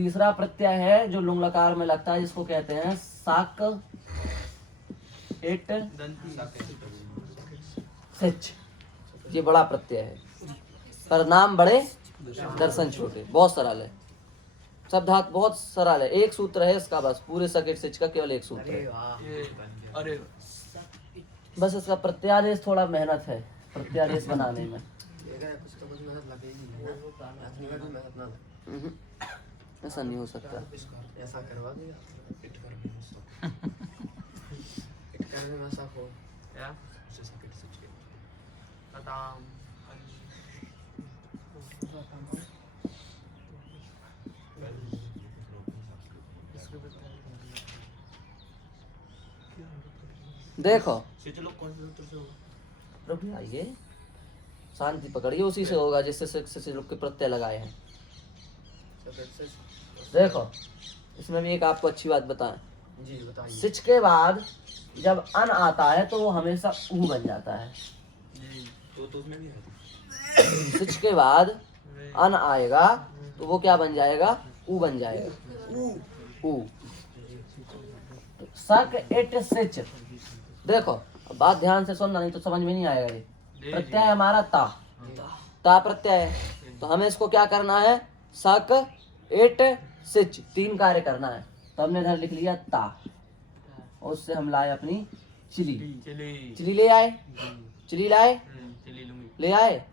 तीसरा प्रत्यय है जो लुंग लकार में लगता है, जिसको कहते हैं साक इट सिच। ये बड़ा प्रत्यय है, पर नाम बड़े दर्शन छोटे। बहुत सरल है, शब्दार्थ बहुत सरल है। एक सूत्र है इसका, बस पूरे सकेट सिच का केवल एक सूत्र है। अरे बस इसका प्रत्यादेश थोड़ा मेहनत है, प्रत्यादेश बनाने में। ऐसा नहीं हो सकता। ऐसा करवा दिया देखो प्रभु आइए, शांति पकड़िए, उसी से होगा जिससे लोग के प्रत्यय लगाए हैं। देखो इसमें भी एक आपको अच्छी बात बताएं, जी बताइए। सिच के बाद जब अन आता है तो वो हमेशा ऊ बन जाता है। तो उसमें भी है। सिच के बाद अन आएगा तो वो क्या बन जाएगा? ऊ बन जाएगा। ऊ सक इट सिच। देखो अब बात ध्यान से सुनना, नहीं तो समझ में नहीं आएगा। ये प्रत्यय हमारा ता प्रत्यय है, तो हमें इसको क्या करना है? सक इट सिच, तीन कार्य करना है। तो हमने इधर लिख लिया ता, और उससे हम लाए अपनी चिली। चिली ले आए, चिली लाए, ले आए।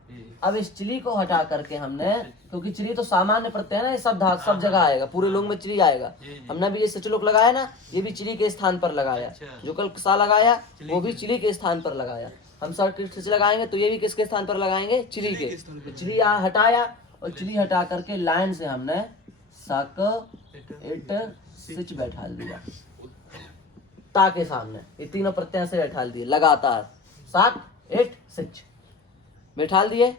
अब इस चिली को हटा करके हमने, क्योंकि चिली तो सामान्य प्रत्यय है ना, ये सब जगह आएगा, पूरे लोग में चिली आएगा। हमने भी ये सचलोक लगाया ना, ये भी चिली के स्थान पर लगाया। जो कल सा लगाया वो भी चिली के स्थान पर लगाया। हम सच लगाएंगे तो ये भी किसके स्थान पर लगाएंगे? चिली के। तो चिली हटाया, और चिली हटा करके लाइन से हमने सक इट सिच बैठा दिया ता के सामने। ये तीनों प्रत्यय से बैठा दिए लगातार, सक इट सिच बैठा दिए।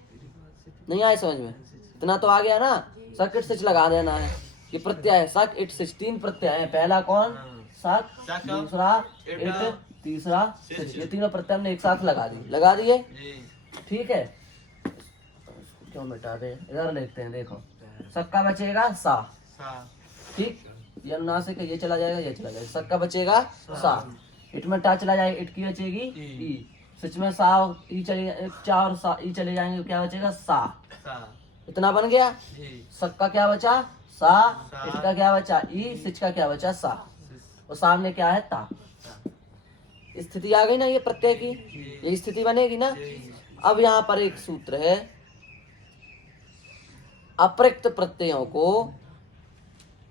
नहीं आए समझ में? इतना तो आ गया ना। सक इट सिच लगा देना है। ये प्रत्यय है सक इट सिच, तीन प्रत्यय है। पहला कौन? सक, दूसरा इट, तीसरा सिच। ये तीनों प्रत्यय हमने एक साथ लगा दिए। ठीक है, क्यों मिटा दे, इधर लिखते हैं। देखो सक का बचेगा सा, ठीक, ये अनुनासिक है, ये चला जाएगा, ये चला जाएगा। सक का बचेगा सा, इट में टा चला जाएगा, इट की बचेगी ई। सच में सा ई चले, चार सा ई चले जाएंगे, क्या बचेगा? सा। इतना बन गया। सक का क्या बचा? सा। इट का क्या बचा? ई। सिच का क्या बचा? सा। और सामने क्या है? ता। स्थिति आ गई ना ये प्रत्यय की, ये स्थिति बनेगी ना। अब यहाँ पर एक सूत्र है, अप्रयुक्त प्रत्ययों को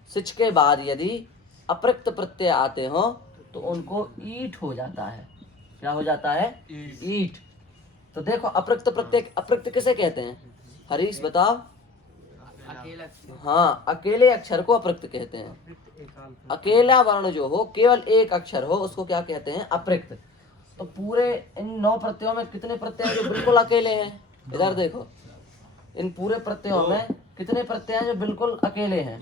सिच के बाद यदि अप्रयुक्त प्रत्यय आते हो तो उनको ईट हो जाता है। क्या हो जाता है? ईट। तो देखो अप्रयुक्त प्रत्यय, अप्रयुक्त किसे कहते हैं? हरीश बताओ। हाँ, अकेले अक्षर को अप्रयुक्त कहते हैं। अकेला वर्ण जो हो, केवल एक अक्षर हो, उसको क्या कहते हैं? अप्रयुक्त। तो पूरे इन 9 प्रत्ययों में कितने प्रत्यय जो बिल्कुल अकेले हैं? इधर देखो, इन पूरे प्रत्ययों में कितने प्रत्यय हैं जो बिल्कुल अकेले हैं?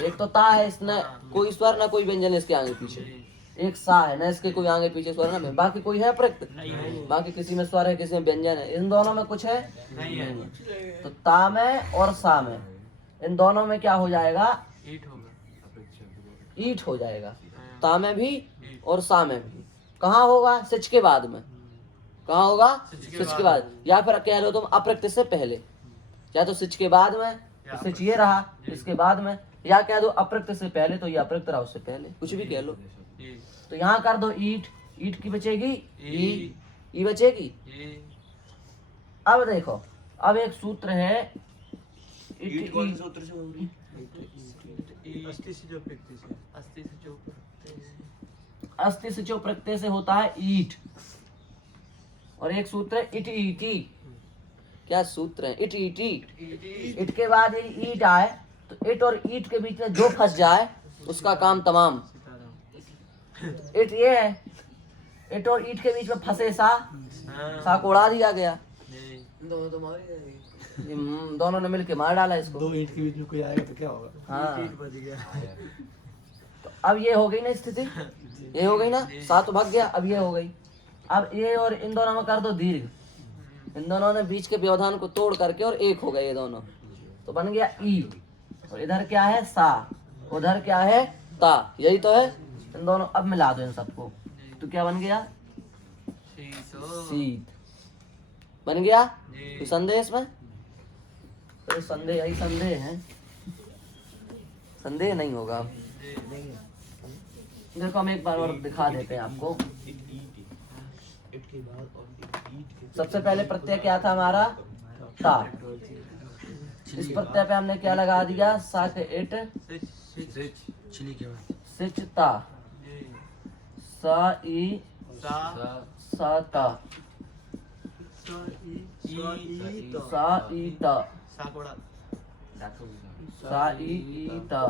एक तो ता है, इसने कोई स्वर ना कोई व्यंजन इसके आगे पीछे। एक सा है ना, इसके कोई आगे पीछे स्वर ना, बाकी कोई है अप्रयुक्त? बाकी किसी में स्वर है, किसी में व्यंजन है। इन दोनों में कुछ है? नहीं है। तो ता में और सा में, इन दोनों में क्या हो जाएगा? ईट हो जाएगा। ता में भी और सा में भी। कहाँ होगा? सिच के बाद में। कहाँ होगा? सिच के बाद। या फिर कह लो तुम अप्रयुक्त से पहले, या तो सिच के बाद में, सिच ये रहा इसके बाद में, या कह दो अप्रयुक्त से पहले, तो ये अप्रयुक्त रहा उससे पहले, कुछ भी कह लो। तो यहाँ कर दो ईट, ईट की बचेगी ई बचेगी। अब देखो, अब एक सूत्र है ईट कौन से सूत्र से होगी? अस्ति से जो प्रत्यय से होता है ईट, और एक सूत्र है इट ईटी। क्या सूत्र है? It ET. इट के बाद यदि ईट आए तो इट और ईट के बीच में जो फंस जाए उसका काम तमाम। इट ये है, इट और ईट के बीच में फंसे सा को उड़ा दिया गया। दोनों ने मिलके मार डाला इसको। दो ईट के बीच में कोई आएगा तो क्या होगा? हाँ, ईट बच गया। तो अब ये हो गई ना स्थिति, ये हो गई ना, सा तो भाग गया, अब ये हो गई। अब ये और इन दोनों में कर दो दीर्घ, इन दोनों ने बीच के व्यवधान को तोड़ करके और एक हो गए ये दोनों, तो बन गया ई। और इधर क्या है सा, उधर क्या है ता, यही तो है। इन दोनों अब मिला दो इन सबको, तो क्या बन गया? शीत बन गया। तो संदेह इसमें, तो संदेह, यही संदेह है, संदेह नहीं होगा। देखो हम एक बार और दिखा देते हैं आपको। सबसे पहले प्रत्यय क्या था हमारा? ता। इस प्रत्यय पे हमने क्या लगा दिया? सा के इट सिच ता, सा ई सा ता, सा ई ता, सा ई ता।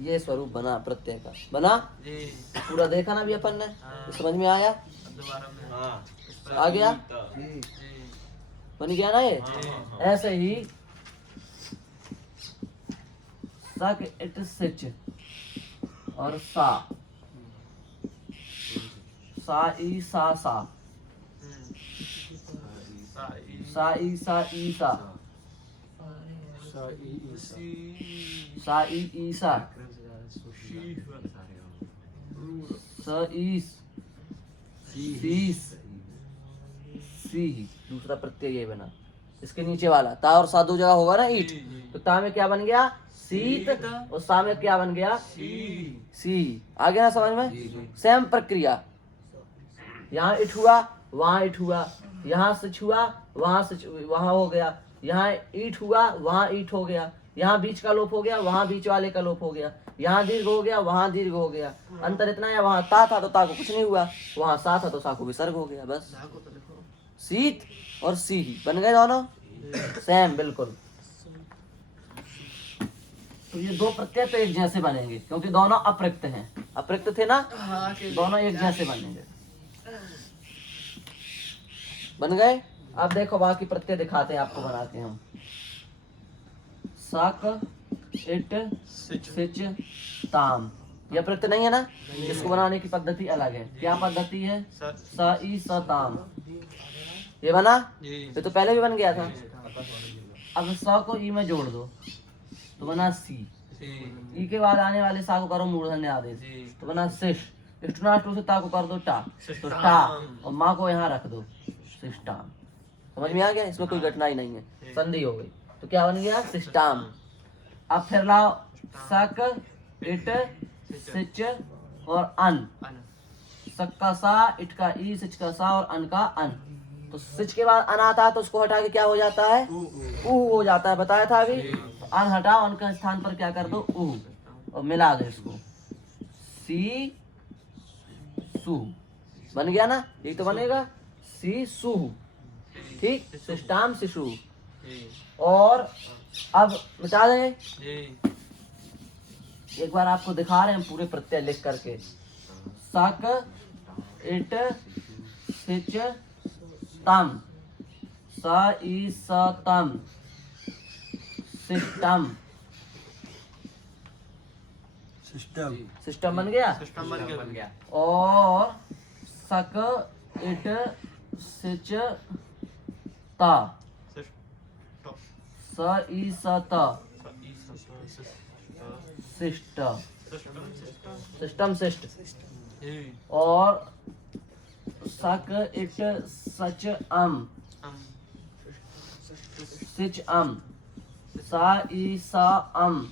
ये स्वरूप बना प्रत्यय का, बना पूरा देखा ना भी अपन ने, समझ में आया? आ गया, बन गया ना ये। ऐसे ही सा के इट सिच और सा, सा ई सा सा, सा ई सा ई सा, सा ई सा, स ई सीस सी। दूसरा प्रत्यय ये बना। इसके नीचे वाला ता और सा दो जगह होगा ना ईट, तो ता में क्या बन गया? शीत, और सा में क्या बन गया? सी। आ गया ना समझ में? सेम प्रक्रिया, यहाँ इट हुआ, वहाँ इट हुआ, यहाँ सिच हुआ, वहाँ सिच, वहाँ हो गया, यहाँ ईट हुआ, वहाँ ईट हो गया, यहाँ बीच का लोप हो गया, वहाँ बीच वाले का लोप हो गया, यहाँ दीर्घ हो गया, वहाँ दीर्घ हो गया। अंतर इतना है, वहाँ ता था तो ता को कुछ नहीं हुआ, वहाँ सा था तो सा को विसर्ग हो गया, बस। शीत और सी बन गए दोनों सेम बिल्कुल। तो ये दो प्रत्यय तो एक जैसे बनेंगे, क्योंकि दोनों अप्रयुक्त हैं। अप्रयुक्त थे ना, दोनों एक जैसे बनेंगे। बन गए। अब देखो बाकी प्रत्यय दिखाते हैं आपको बना के हम। सक इट सिच ताम, यह प्रत्यय नहीं है ना, इसको बनाने की पद्धति अलग है। क्या पद्धति है? स ई स ताम, ये बना, ये तो पहले भी बन गया था। अब स को ई में जोड़ दो तो बना सी, ई के बाद आने वाले सा को करो मूर्धन्य आदेश तो बना सिश, इष्टनाष्टु से ता को कर दो टा, तो टा, और माँ को यहाँ रख दो सिष्टाम। समझ में आ गया? इसमें कोई कठिनाई नहीं है, संधि हो गई। तो क्या बन गया? सिष्टाम। अब फिर लाओ सक इट सिच और अन, सक का सा, इट का ई, सिच का सा और अन का अन। तो सिच के बाद अन आता है तो उसको हटा के क्या हो जाता है? ऊ हो जाता है, बताया था अभी। तो अन हटाओ, अन के स्थान पर क्या कर दो? ऊ, और मिला दो इसको, सी सु। बन गया ना? ये तो बनेगा सी सु, ठीक, सिष्टाम शिशु। और अब मिटा दें, एक बार आपको दिखा रहे हैं पूरे प्रत्यय लिख करके। सक इट सिच तम, स ई स तम, सिस्टम। सिस्टम बन गया। और सक इट सिच ता, स ई स त, शिष्ट, सिस्टम शिष्ट। और सक इट सच अम, सिच अम, सा ई सा अम,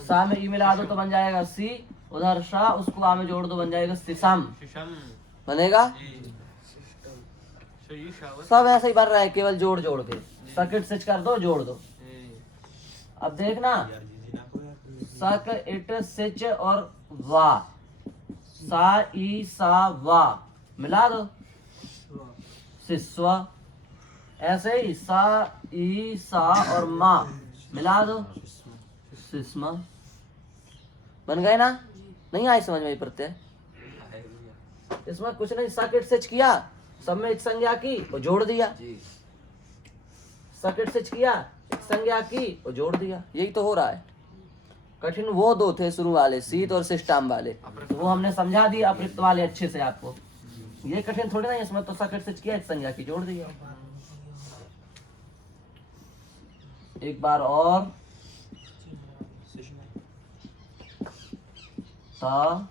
सा में ई मिला दो तो बन जाएगा सी, उधर सा, उसको आ में जोड़ दो बन जाएगा सिसम। बनेगा। सब ऐसे ही बन रहा है, केवल जोड़ जोड़ के। सकिट सिच कर दो, जोड़ दो। अब देखना, सक इट सिच और वा, सा ई सा वा मिला दो सिस्वा। ऐसे ही सा ई सा और मा मिला दो सिस्मा। बन गए ना? नहीं आए समझ में ये प्रत्यय? इसमें कुछ नहीं, सकिट सिच किया, सब में एक संज्ञा की और जोड़ दिया। सकिट सिच किया, एक संज्ञा की और जोड़ दिया, यही तो हो रहा है। कठिन वो दो थे शुरू वाले, शीत और सिस्टाम वाले, तो वो हमने समझा दिया अप्रयुक्त वाले अच्छे से आपको। ये कठिन थोड़ी ना है, इसमें तो सकेट से किया संज्ञा की जोड़ दिया। एक बार और ता,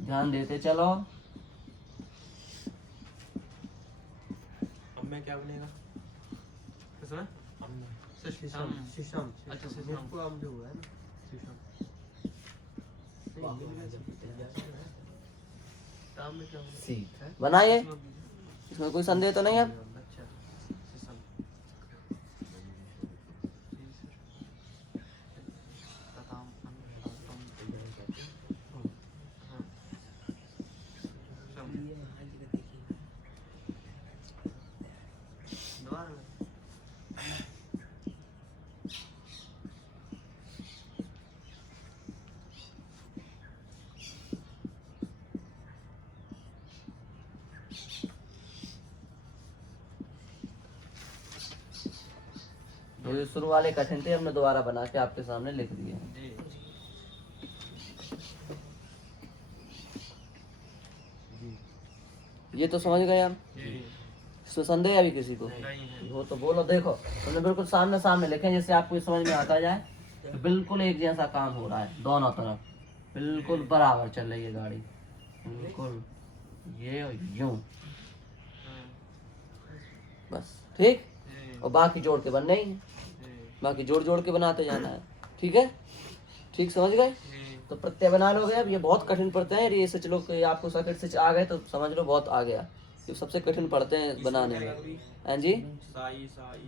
ध्यान देते चलो। अब मैं क्या बनेगा? किसमें? अब मैं शीशम। शीशम। अच्छा शीशम। इसको हम जो है ना शीशम। काम में क्या होगा? सीट है। बनाइए, इसमें कोई संदेह तो नहीं है। अच्छा शीशम। ये शुरू वाले कठिन थे, हमने दोबारा बना के आपके सामने लिख दिए। जी ये तो समझ गए हम। जी इसमें संदेह है अभी किसी को? नहीं है। हो तो बोलो। देखो हमने बिल्कुल सामने सामने लिखे, जैसे आपको ये समझ में आता जाए। तो बिल्कुल एक जैसा काम हो रहा है दोनों तरफ, बिल्कुल बराबर चल रही है गाड़ी, बिल्कुल ये और यूं, बस ठीक। और बाकी जोड़ के बनने ही है, बाकी जोड़ जोड़ के बनाते जाना है। ठीक है, ठीक समझ गए? तो प्रत्यय बना लोगे। अब ये बहुत कठिन प्रत्यय है, ये सोच लो कि आपको सकेट से आ गए तो समझ लो बहुत आ गया। ये सबसे कठिन पढ़ते हैं बनाने में। हाँ जी, साई साई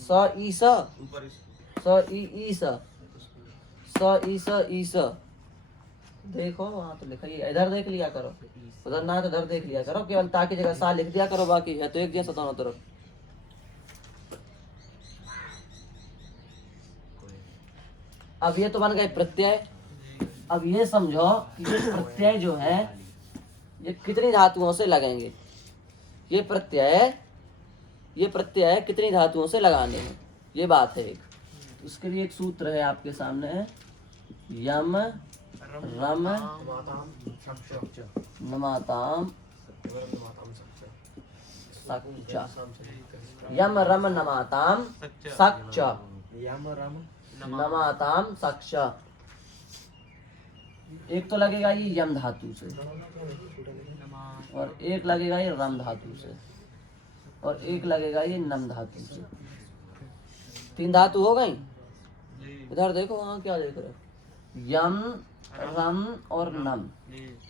स ई स, ऊपर स ई स, स ई स ई स। देखो वहाँ तो लिखा ही है, इधर देख लिया करो, उधर ना तो इधर देख लिया करो, केवल ताकि जगह सा लिख दिया करो, बाकी है तो एक जैसा दोनों तरफ। अब ये तो बन गए प्रत्यय। अब ये समझो कि ये प्रत्यय जो है ये कितनी धातुओं से लगेंगे। ये प्रत्यय कितनी धातुओं से लगाने हैं, ये बात है एक। उसके लिए एक सूत्र है आपके सामने, यम रम नमाताम सक्ष। नमाताम नमाताम सक्ष। सक्च। यम रम नमाताम सक्च। यम रम नमाताम सक्ष। एक तो लगेगा ये यम धातु से, और एक लगेगा ये रम धातु से, और एक लगेगा ये नम धातु से। तीन धातु हो गई। इधर देखो, वहाँ क्या देख रहे हो? यम रम और नम,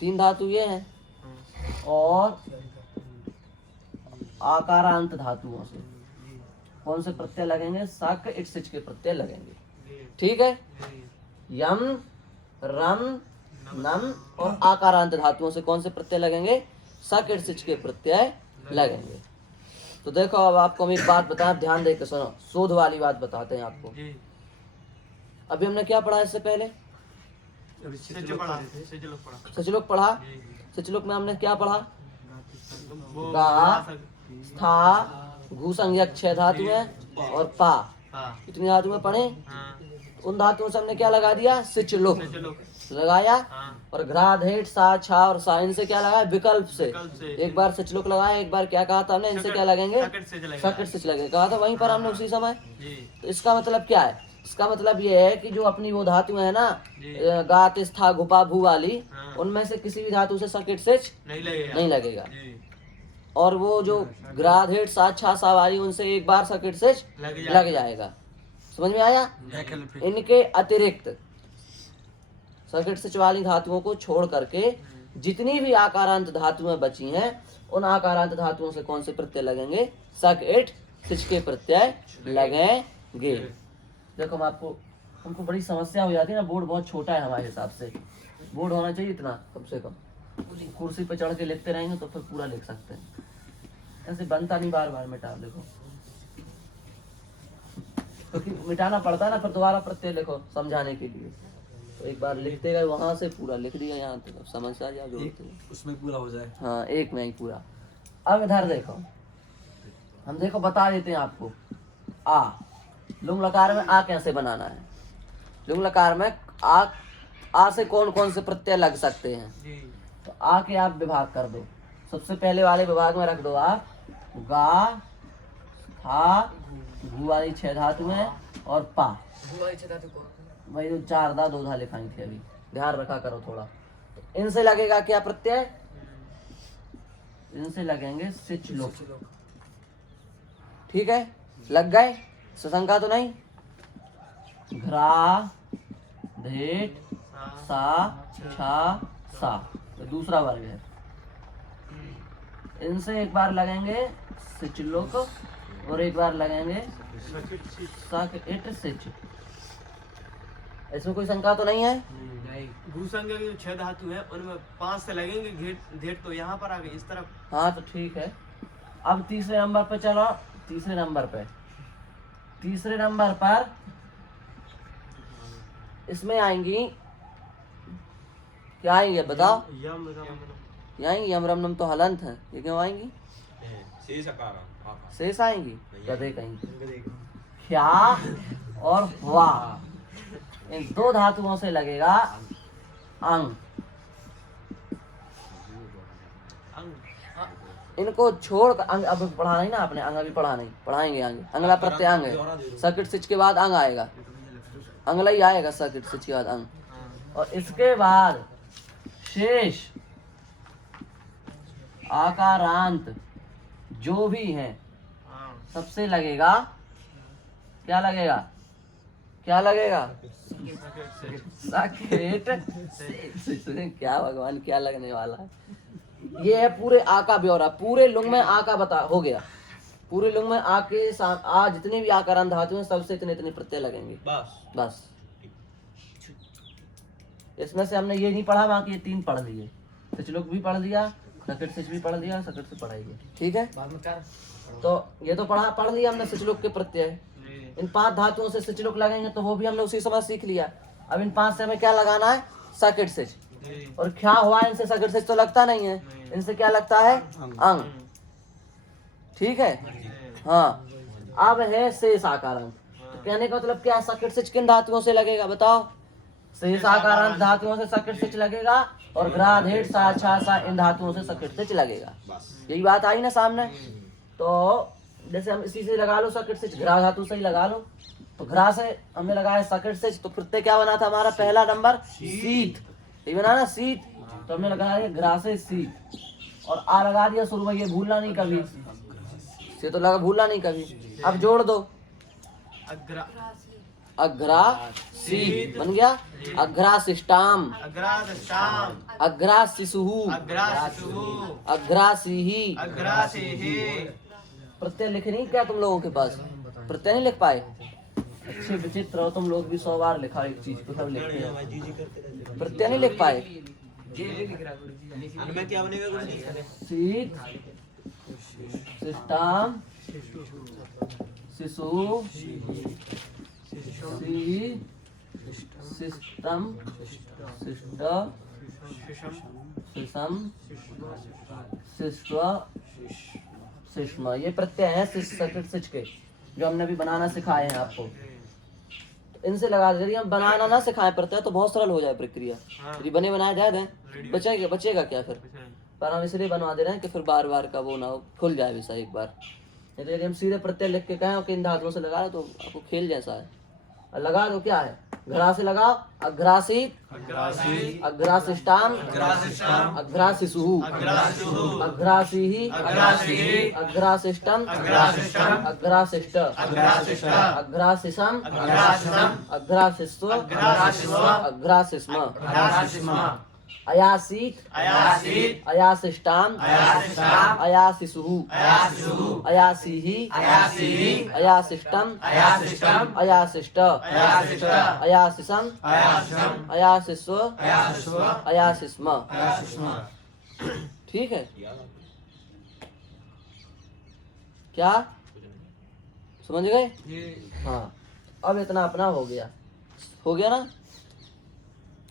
तीन धातु ये हैं। और आकारांत धातुओं से कौन से प्रत्यय लगेंगे? सक इट सिच के प्रत्यय लगेंगे। ठीक है, यम रम नम और आकारांत धातुओं से कौन से प्रत्यय लगेंगे? सक इट सिच के प्रत्यय लगेंगे। तो देखो अब आपको हम एक बात बताएं, ध्यान देकर सुनो, शोध वाली बात बताते हैं आपको। अभी हमने क्या पढ़ा इससे पहले? सचलोक पढ़ा। सचलोक में हमने क्या पढ़ा? गा, था, घू संज्ञक 6 धातु है, और पा, कितनी धातु में पढ़े? उन धातुओं से हमने क्या लगा दिया? सिचलोक लगाया। और घ्रा धेट सा छा और सा, इनसे क्या लगाया? विकल्प से। एक बार सचलोक लगाया, एक बार क्या कहा था हमने? इनसे क्या लगेंगे? सकट सिच लगेंगे कहा था वहीं पर हमने उसी समय। तो इसका मतलब क्या है? इसका मतलब ये है कि जो अपनी वो धातुएं है ना, गात स्था घुपा भू वाली, उनमें से किसी भी धातु से सकेट सिच नहीं लगेगा। और वो जो ग्राधेट सा छा सा वाली, उनसे एक बार सकेट सिच लग जाएगा। समझ में आया? इनके अतिरिक्त सकेट सिच वाली धातुओं को छोड़ करके जितनी भी आकारांत धातुएं बची हैं, उन आकारांत धातुओं से कौन से प्रत्यय लगेंगे? सकेट सिच के प्रत्यय लगेंगे। देखो हमको बड़ी समस्या हो जाती है ना, बोर्ड बहुत छोटा है हमारे हिसाब से। बोर्ड होना चाहिए इतना कम से कम, कुर्सी पे चढ़ के लिखते रहेंगे तो फिर पूरा लिख सकते हैं। ऐसे बनता नहीं, बार बार मिटा देखो, क्योंकि मिटाना पड़ता है ना, फिर दोबारा प्रत्यय लिखो समझाने के लिए। तो एक बार लिखते गए वहां से पूरा लिख दिया यहाँ तक, समझ आ जाए जोड़ते उसमें पूरा हो जाए। हाँ, एक में ही पूरा। अब इधर देखो, हम देखो बता देते हैं आपको। आ, लुंग लकार में आ कैसे बनाना है? लुंग लकार में आ से कौन कौन से प्रत्यय लग सकते हैं? तो आ के आप विभाग कर दो। सबसे पहले वाले विभाग में रख दो आप गा, था, घू वाली 6 धातु है और पा, वही जो 4 धा 2 धा लिखाई थी अभी, ध्यान रखा करो थोड़ा। तो इनसे लगेगा क्या प्रत्यय? इनसे लगेंगे सिच लोग। ठीक है, लग गए? सशंका तो नहीं? घ्रा, धेट, सा, छा, सा, तो दूसरा वर्ग है। इनसे एक बार लगेंगे सिचलोक और एक बार लगेंगे सक इट सिच। इसमें कोई शंका तो नहीं है? भूसंग के जो 6 धातु है उनमें 5 से लगेंगे, घेट तो यहाँ पर आ गई इस तरफ। हाँ तो ठीक है। अब तीसरे नंबर पे चलो। तीसरे नंबर पर इसमें आएंगी क्या आएंगे बताओ? यम यहाँ आएंगी यम रम नम तो हलंत है, ये क्यों आएंगी? शेष आएंगी गधे कहीं। क्या और वाह, इन 2 धातुओं से लगेगा अंग। इनको छोड़ कर अंग अब पढ़ा नहीं ना आपने, अंग अभी पढ़ा नहीं, पढ़ाएंगे आगे। अंगला प्रत्यय अंग है, सकिट सिच के बाद अंग आएगा, अंगला ही आएगा सकिट सिच के बाद अंग। और इसके बाद शेष आकारांत जो भी है सबसे लगेगा क्या लगेगा? क्या लगेगा? सकेट। क्या भगवान क्या लगने वाला है? ये है पूरे आ का ब्यौरा। पूरे लुंग में आ का बता हो गया। पूरे लुंग में आ के साथ आ जितने भी आकारांत धातु हैं सबसे इतने इतने प्रत्यय लगेंगे बस। इसमें से हमने ये नहीं पढ़ा, बाकी ये 3 पढ़ लिए। सिचलोक भी पढ़ लिया, सकिट सिच भी पढ़ लिया, सकिट से पढ़ाइए। ठीक है, तो ये तो पढ़ लिया हमने सिचलोक के प्रत्यय। इन 5 धातुओं से सिचलोक लगेंगे तो वो भी हमने उसी समय सीख लिया। अब इन 5 से हमें क्या लगाना है? सकिट सिच। और क्या हुआ? इनसे सकिट सिच तो लगता नहीं है, इनसे क्या लगता है? अंग। ठीक है, हाँ। अब है शेष आकारांत। तो कहने का मतलब क्या? सकिट सिच किन धातुओं से लगेगा बताओ? शेष आकारांत धातुओं से सकिट सिच लगेगा और ग्रा, धेट, सा, छा, सा इन धातुओं से सकिट सिच लगेगा। यही बात आई ना सामने? तो जैसे हम इसी से लगा लो सकिट सिच, घ्रा धातु से ही लगा लो। तो घ्रा से हमने लगाया सकिट सिच, तो प्रत्यय क्या बना था हमारा? पहला नंबर शीत, ये बना ना शीत। तो हमने लगाया घ्रा से शीत और आ लगा दिया शुरू में, ये भूलना नहीं कभी, से तो लगा भूलना नहीं कभी। अब जोड़ दो, अग्रा सी बन गया, अग्रा सिष्टाम, अग्रा शिशु, अग्रा सिही। प्रत्यय लिखे नहीं क्या तुम लोगों के पास? प्रत्यय नहीं लिख पाए? अच्छे विचित्र हो तुम लोग भी, 100 बार लिखा एक चीज को सब लिखते हैं, प्रत्यय नहीं लिख पाए। क्या बनेगा? शीत, सिस्टम, शिशु, सिस्टम, शिष्ट, शिशम, शिष्ट, शिष्म। ये प्रत्यय है सकिट सिच के, जो हमने अभी बनाना सिखाए हैं आपको। तो इनसे लगा दे। यदि हम बनाना ना सिखाए प्रत्यय तो बहुत सरल हो जाए प्रक्रिया। यदि बने बनाए दे दें बचेगा क्या फिर? पर हम इसलिए बनवा दे रहे हैं कि फिर बार बार का वो ना हो, खुल जाए विषय एक बार। नहीं तो यदि हम सीधे प्रत्यय लिख के कहें कि इन धातुओं से लगा तो आपको खेल जैसा है। लगा दो, क्या है? घ्रा से लगाओ, अग्रासित, अग्रासिष्टाम, अग्राशिशु, अग्रासिही, अग्रासिष्टम, अग्राशिष्ट, अग्राशिशम, अग्राशिष्व, अग्राशिष्म, अयासीत, अयासिष्टाम, अयाशिशु, अयासीही, अयासिष्टम, अयाशिष्ट, अयाशिशम, अयाशिस्व, अयाशिस्म। ठीक है, क्या समझ गए? हाँ, अब इतना अपना हो गया ना?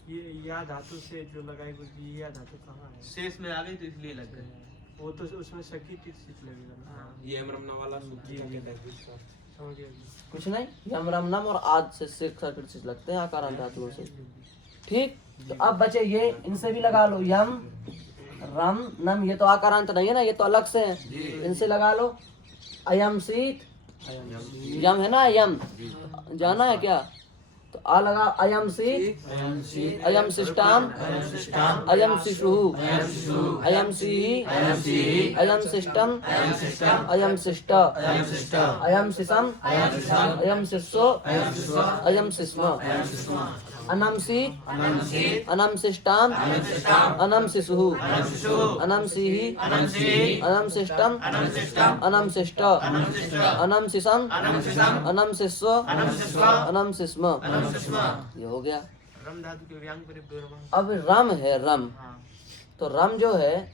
ये या धातु से जो लगाई गई, या धातु कहाँ है? शेष में आ गई तो इसलिए लग गए। वो तो उसमें सकिट सिच लगेगा ना। ये अमरमना वाला सूची का कहता है। समझ गया। कुछ नहीं, यम रम नम और आज से सकिट सिच लगते हैं आकारांत धातुओं से। ठीक, तो अब बचे ये, इनसे भी लगा लो। यम, रम नम, ये तो आकारांत नहीं है ना, ये तो अलग से है, इनसे लगा लो। अयम शीत, यम है ना, यम जाना है क्या, तो आ लगा। अयम शीत, अयम शिष्टाम, अयम शिशु, अयम सिहि, अयम शिष्टम, अयम शिष्ट, अयम शिशम, अयम शिष्यो, अयम शिष्म। अनम शीत, अनम शिष्टाम, अनम शिशु, अनम सिहि, अनम शिष्टम, अनम शिष्ट, अनम शिशम, अनम शिष्यो, अनम शिष्म। ये हो गया। रम धातु के व्यंग परिवर्तन। अब रम है, रम, हाँ तो रम जो है,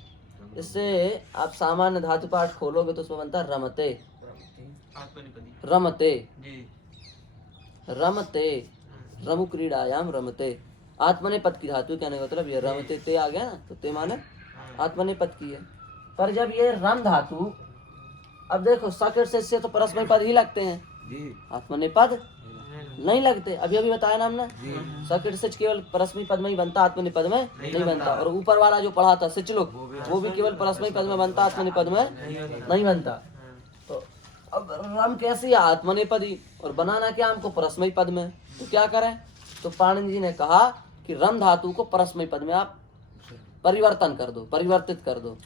इससे आप सामान्य धातु पाठ खोलोगे तो उसमें बनता है रमते, आत्मनिपदी रमते, जी। रमते, रमु क्रीड़ायाम रमते। आत्मनेपद की धातु कहने का मतलब ये रमते ते आ गया ना, तो ते माने आत्मनेपद की है। पर जब ये रम धातु, अब देखो सकिट से तो परस्मय पद ही लगते हैं, आत्मनेपद नहीं लगते। अभी अभी बताया ना हमने, सकिट से केवल परस्मय पद में ही बनता, आत्मनेपद में नहीं बनता। और ऊपर वाला जो पढ़ा था सिचलुक, वो भी केवल परस्मय पद में बनता, आत्मनेपद में नहीं बनता। तो अब रम कैसी आत्मनेपदी, और बनाना क्या हमको परस्मय पद में, तो क्या करें, तो पाणिनि जी ने कहा कि रम धातु को परस्मय पद में आप परिवर्तन कर दो, परिवर्तित कर दो।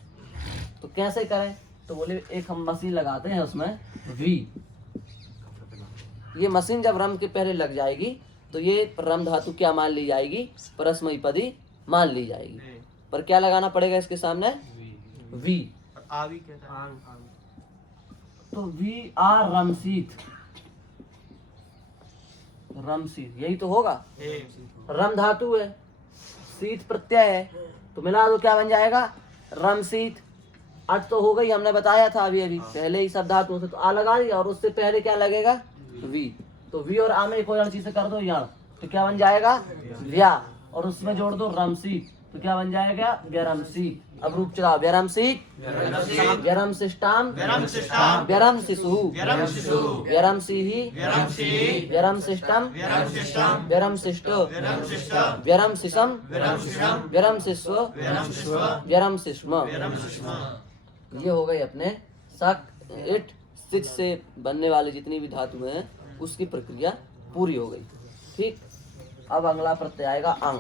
तो कैसे करें, तो बोले एक हम मशीन लगाते हैं उसमें वी, ये मशीन जब रम के पहले लग जाएगी तो ये रम धातु क्या मान ली जाएगी, परस्मय पदी मान ली जाएगी। पर क्या लगाना पड़ेगा इसके सामने, वी। आवी कहता है। तो वी आर रमसीत, रमसीत यही तो होगा। रम धातु है, शीत प्रत्यय है, तो मिला दो क्या बन जाएगा, रमसीत। अट तो हो गई, हमने बताया था अभी अभी पहले ही सब धातुओं से, तो आ लगा दिया, और उससे पहले क्या लगेगा, वी। तो वी और आ में कोई और चीज से कर दो यण, तो क्या बन जाएगा, व्या, और उसमें जोड़ दो रमसीत, तो क्या बन जाएगा, व्यरमसीत। अब रूप चलाओ, व्यरमसीत, व्यरम शिष्टाम, व्यरम शिशु, व्यरम सिहि, व्यरम शिष्टम, व्यरम शिष्टो, व्यरम शिशम, व्यरम शिष्यो, व्यरम शिष्म। ये हो गई अपने सक इट सिच से बनने वाले जितनी भी धातुएं हैं उसकी प्रक्रिया पूरी हो गई। ठीक, अब अगला प्रत्यय आएगा अंग।